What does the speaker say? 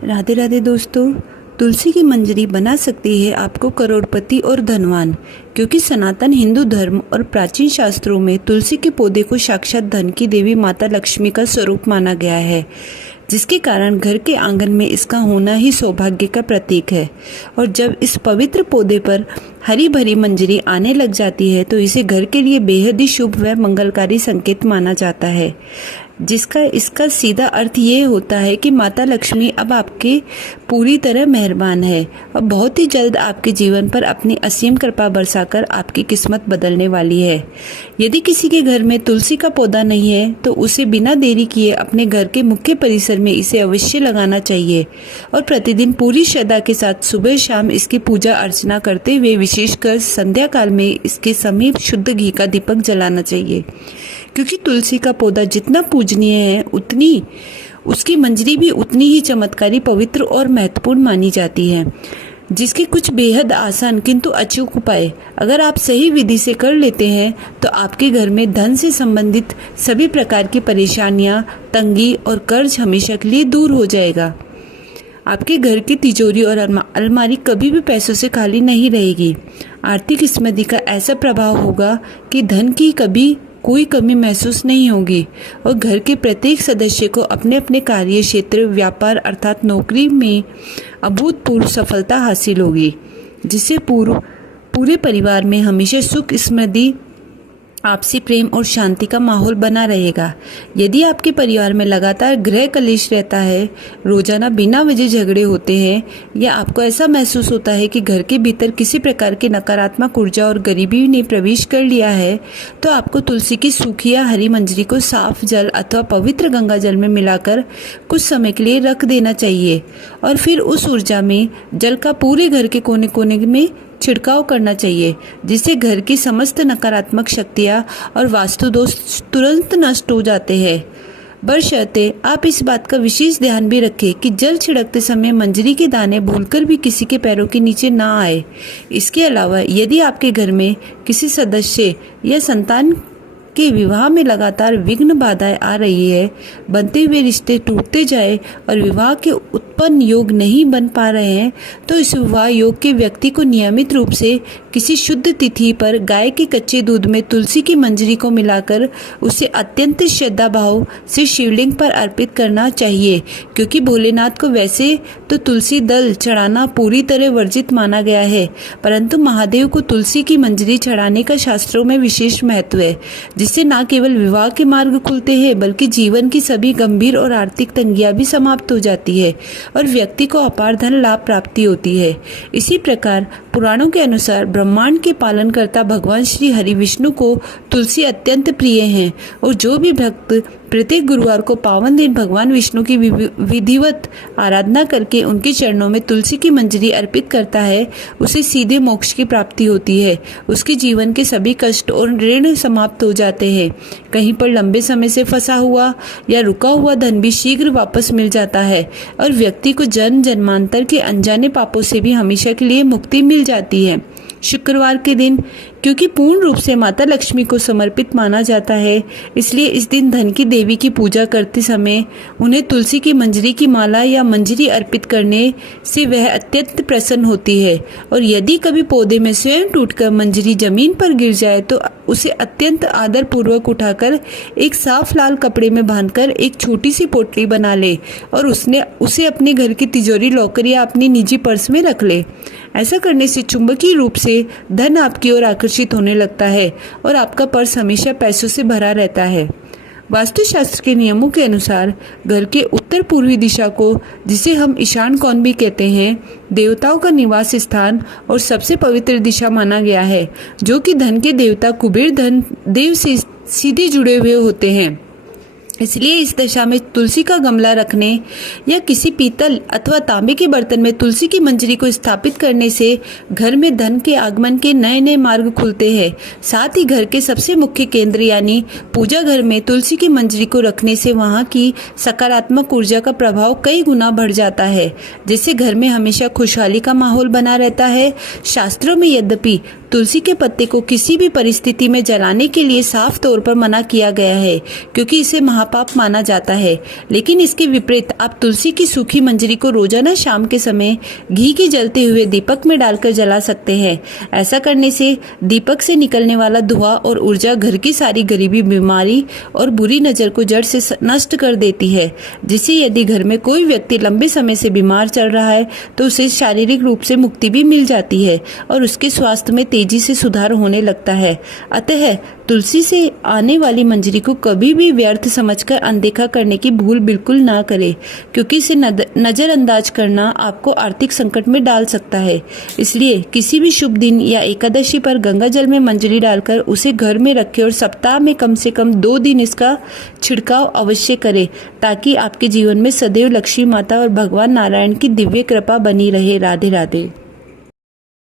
राधे राधे दोस्तों। तुलसी की मंजरी बना सकती है आपको करोड़पति और धनवान, क्योंकि सनातन हिंदू धर्म और प्राचीन शास्त्रों में तुलसी के पौधे को साक्षात धन की देवी माता लक्ष्मी का स्वरूप माना गया है, जिसके कारण घर के आंगन में इसका होना ही सौभाग्य का प्रतीक है। और जब इस पवित्र पौधे पर हरी भरी मंजरी आने लग जाती है तो इसे घर के लिए बेहद ही शुभ व मंगलकारी संकेत माना जाता है, जिसका इसका सीधा अर्थ ये होता है कि माता लक्ष्मी अब आपके पूरी तरह मेहरबान है और बहुत ही जल्द आपके जीवन पर अपनी असीम कृपा बरसाकर आपकी किस्मत बदलने वाली है। यदि किसी के घर में तुलसी का पौधा नहीं है तो उसे बिना देरी किए अपने घर के मुख्य परिसर में इसे अवश्य लगाना चाहिए और प्रतिदिन पूरी श्रद्धा के साथ सुबह शाम इसकी पूजा अर्चना करते हुए विशेषकर संध्या काल में इसके समीप शुद्ध घी का दीपक जलाना चाहिए, क्योंकि तुलसी का पौधा जितना पूजनीय है उतनी उसकी मंजरी भी उतनी ही चमत्कारी, पवित्र और महत्वपूर्ण मानी जाती है। जिसके कुछ बेहद आसान किंतु अचूक उपाय अगर आप सही विधि से कर लेते हैं तो आपके घर में धन से संबंधित सभी प्रकार की परेशानियां, तंगी और कर्ज हमेशा के लिए दूर हो जाएगा। आपके घर की तिजोरी और अलमारी कभी भी पैसों से खाली नहीं रहेगी। आर्थिक समृद्धि का ऐसा प्रभाव होगा कि धन की कभी कोई कमी महसूस नहीं होगी और घर के प्रत्येक सदस्य को अपने अपने कार्य क्षेत्र, व्यापार अर्थात नौकरी में अभूतपूर्व सफलता हासिल होगी, जिससे पूरे परिवार में हमेशा सुख, समृद्धि, आपसी प्रेम और शांति का माहौल बना रहेगा। यदि आपके परिवार में लगातार गृह कलेश रहता है, रोजाना बिना वजह झगड़े होते हैं या आपको ऐसा महसूस होता है कि घर के भीतर किसी प्रकार की नकारात्मक ऊर्जा और गरीबी ने प्रवेश कर लिया है, तो आपको तुलसी की सूखी या हरी मंजरी को साफ जल अथवा पवित्र गंगा जल में मिलाकर कुछ समय के लिए रख देना चाहिए और फिर उस ऊर्जा में जल का पूरे घर के कोने कोने में छिड़काव करना चाहिए, जिससे घर की समस्त नकारात्मक शक्तियाँ और वास्तु दोष तुरंत नष्ट हो जाते हैं। बशर्ते आप इस बात का विशेष ध्यान भी रखें कि जल छिड़कते समय मंजरी के दाने भूलकर भी किसी के पैरों के नीचे ना आए। इसके अलावा यदि आपके घर में किसी सदस्य या संतान के विवाह में लगातार विघ्न बाधाएं आ रही है, बनते हुए रिश्ते टूटते जाए और विवाह के उत्पन्न योग नहीं बन पा रहे हैं, तो इस विवाह योग के व्यक्ति को नियमित रूप से किसी शुद्ध तिथि पर गाय के कच्चे दूध में तुलसी की मंजरी को मिलाकर उसे अत्यंत श्रद्धा भाव से शिवलिंग पर अर्पित करना चाहिए, क्योंकि भोलेनाथ को वैसे तो तुलसी दल चढ़ाना पूरी तरह वर्जित माना गया है, परंतु महादेव को तुलसी की मंजरी चढ़ाने का शास्त्रों में विशेष महत्व है, जिससे न केवल विवाह के मार्ग खुलते हैं बल्कि जीवन की सभी गंभीर और आर्थिक तंगियां भी समाप्त हो जाती है और व्यक्ति को अपार धन लाभ प्राप्ति होती है। इसी प्रकार पुराणों के अनुसार ब्रह्मांड के पालनकर्ता भगवान श्री हरि विष्णु को तुलसी अत्यंत प्रिय हैं और जो भी भक्त प्रत्येक गुरुवार को पावन दिन भगवान विष्णु की विधिवत आराधना करके उनके चरणों में तुलसी की मंजरी अर्पित करता है, उसे सीधे मोक्ष की प्राप्ति होती है। उसके जीवन के सभी कष्ट और ऋण समाप्त हो जाते हैं। कहीं पर लंबे समय से फंसा हुआ या रुका हुआ धन भी शीघ्र वापस मिल जाता है और व्यक्ति को जन्म जन्मांतर के अनजाने पापों से भी हमेशा के लिए मुक्ति मिल जाती है। शुक्रवार के दिन क्योंकि पूर्ण रूप से माता लक्ष्मी को समर्पित माना जाता है, इसलिए इस दिन धन की देवी की पूजा करते समय उन्हें तुलसी की मंजरी की माला या मंजरी अर्पित करने से वह अत्यंत प्रसन्न होती है। और यदि कभी पौधे में स्वयं टूटकर मंजरी जमीन पर गिर जाए तो उसे अत्यंत आदर पूर्वक उठाकर एक साफ लाल कपड़े में बांधकर एक छोटी सी पोटली बना ले और उसे अपने घर की तिजोरी, लॉकर या अपनी निजी पर्स में रख ले। ऐसा करने से चुंबकीय रूप से धन आपकी ओर आकर्षित होने लगता है और आपका पर्स हमेशा पैसों से भरा रहता है। वास्तुशास्त्र के नियमों के अनुसार घर के उत्तर पूर्वी दिशा को, जिसे हम ईशान कोण भी कहते हैं, देवताओं का निवास स्थान और सबसे पवित्र दिशा माना गया है, जो कि धन के देवता कुबेर धन देव से सीधे जुड़े हुए होते हैं। इसलिए इस दशा में तुलसी का गमला रखने या किसी पीतल अथवा तांबे के बर्तन में तुलसी की मंजरी को स्थापित करने से घर में धन के आगमन के नए नए मार्ग खुलते हैं। साथ ही घर के सबसे मुख्य केंद्र यानी पूजा घर में तुलसी की मंजरी को रखने से वहां की सकारात्मक ऊर्जा का प्रभाव कई गुना बढ़ जाता है, जिससे घर में हमेशा खुशहाली का माहौल बना रहता है। शास्त्रों में यद्यपि तुलसी के पत्ते को किसी भी परिस्थिति में जलाने के लिए साफ तौर पर मना किया गया है, क्योंकि इसे महापाप माना जाता है। लेकिन इसके विपरीत आप तुलसी की सूखी मंजरी को रोजाना शाम के समय घी के जलते हुए दीपक में डालकर जला सकते हैं। ऐसा करने से दीपक से निकलने वाला धुआं और ऊर्जा घर की सारी गरीबी, बीमारी और बुरी नजर को जड़ से नष्ट कर देती है, जिससे यदि घर में कोई व्यक्ति लंबे समय से बीमार चल रहा है तो उसे शारीरिक रूप से मुक्ति भी मिल जाती है और उसके स्वास्थ्य में तेजी से सुधार होने लगता है। अतः तुलसी से आने वाली मंजरी को कभी भी व्यर्थ समझकर अनदेखा करने की भूल बिल्कुल ना करें, क्योंकि इसे नजरअंदाज करना आपको आर्थिक संकट में डाल सकता है। इसलिए किसी भी शुभ दिन या एकादशी पर गंगा जल में मंजरी डालकर उसे घर में रखें और सप्ताह में कम से कम 2 दिन इसका छिड़काव अवश्य करें, ताकि आपके जीवन में सदैव लक्ष्मी माता और भगवान नारायण की दिव्य कृपा बनी रहे। राधे राधे।